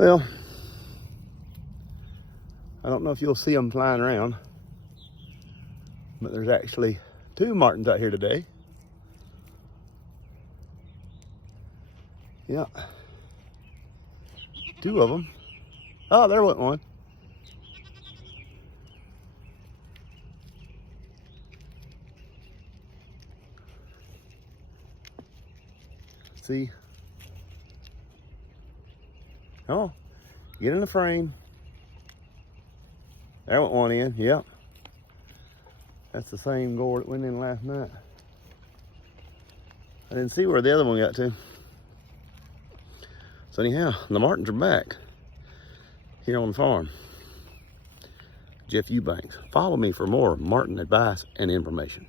Well, I don't know if you'll see them flying around, but there's actually 2 martins out here today. Yeah. 2 of them. Oh, there went one. See? Oh, get in the frame. There went one in, yep. That's the same gore that went in last night. I didn't see where the other one got to. So anyhow, the martins are back here on the farm. Jeff Eubanks. Follow me for more martin advice and information.